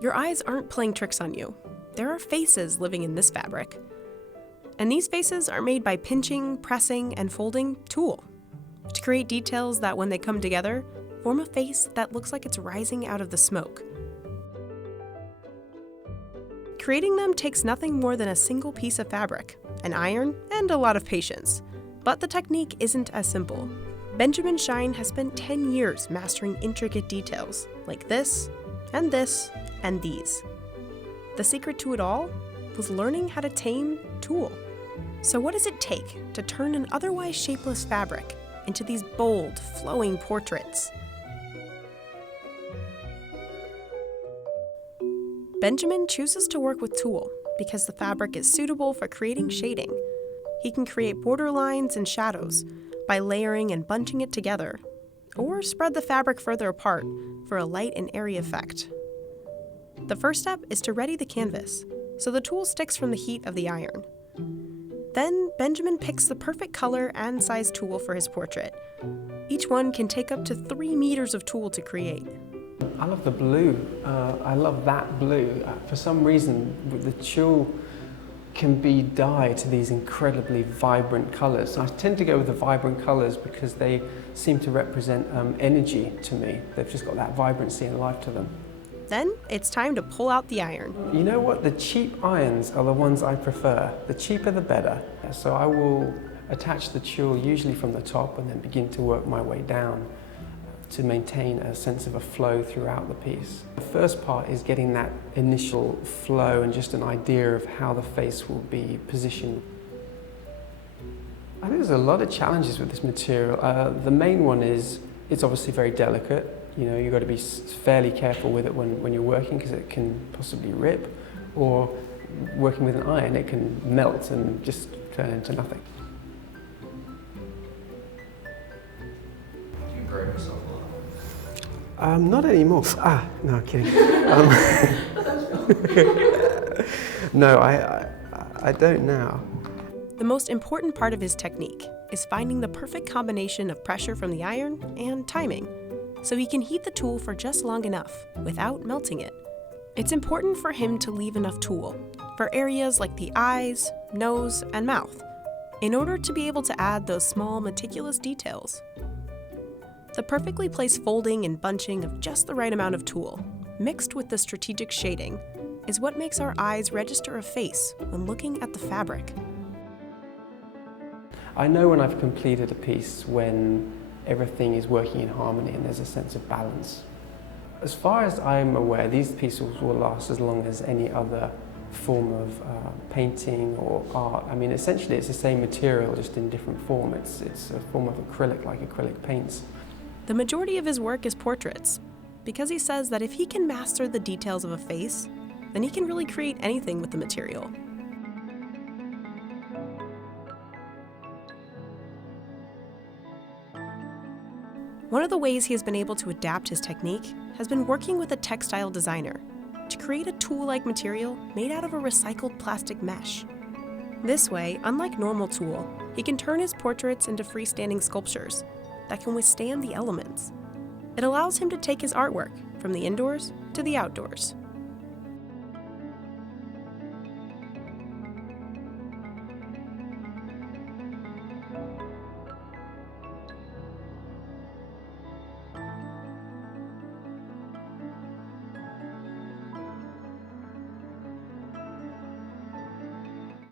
Your eyes aren't playing tricks on you. There are faces living in this fabric. And these faces are made by pinching, pressing, and folding tulle to create details that, when they come together, form a face that looks like it's rising out of the smoke. Creating them takes nothing more than a single piece of fabric, an iron, and a lot of patience. But the technique isn't as simple. Benjamin Shine has spent 10 years mastering intricate details like this, and these. The secret to it all was learning how to tame tulle. So what does it take to turn an otherwise shapeless fabric into these bold, flowing portraits? Benjamin chooses to work with tulle because the fabric is suitable for creating shading. He can create border lines and shadows by layering and bunching it together, or spread the fabric further apart for a light and airy effect. The first step is to ready the canvas, so the tulle sticks from the heat of the iron. Then Benjamin picks the perfect color and size tulle for his portrait. Each one can take up to 3 meters of tulle to create. I love the blue. I love that blue. For some reason, the tulle can be dyed to these incredibly vibrant colors. I tend to go with the vibrant colors because they seem to represent energy to me. They've just got that vibrancy and life to them. Then it's time to pull out the iron. You know what? The cheap irons are the ones I prefer. The cheaper the better. So I will attach the tulle usually from the top and then begin to work my way down to maintain a sense of a flow throughout the piece. The first part is getting that initial flow and just an idea of how the face will be positioned. I think there's a lot of challenges with this material. The main one is it's obviously very delicate. You know, you've got to be fairly careful with it when you're working because it can possibly rip, or working with an iron, it can melt and just turn into nothing. Do you grade yourself a lot? Not anymore. No, kidding. No, I don't now. The most important part of his technique is finding the perfect combination of pressure from the iron and timing, so he can heat the tulle for just long enough without melting it. It's important for him to leave enough tulle for areas like the eyes, nose, and mouth, in order to be able to add those small, meticulous details. The perfectly placed folding and bunching of just the right amount of tulle, mixed with the strategic shading, is what makes our eyes register a face when looking at the fabric. I know when I've completed a piece when everything is working in harmony and there's a sense of balance. As far as I'm aware, these pieces will last as long as any other form of painting or art. I mean, essentially it's the same material, just in different form. It's a form of acrylic, like acrylic paints. The majority of his work is portraits, because he says that if he can master the details of a face, then he can really create anything with the material. One of the ways he has been able to adapt his technique has been working with a textile designer to create a tulle-like material made out of a recycled plastic mesh. This way, unlike normal tulle, he can turn his portraits into freestanding sculptures that can withstand the elements. It allows him to take his artwork from the indoors to the outdoors.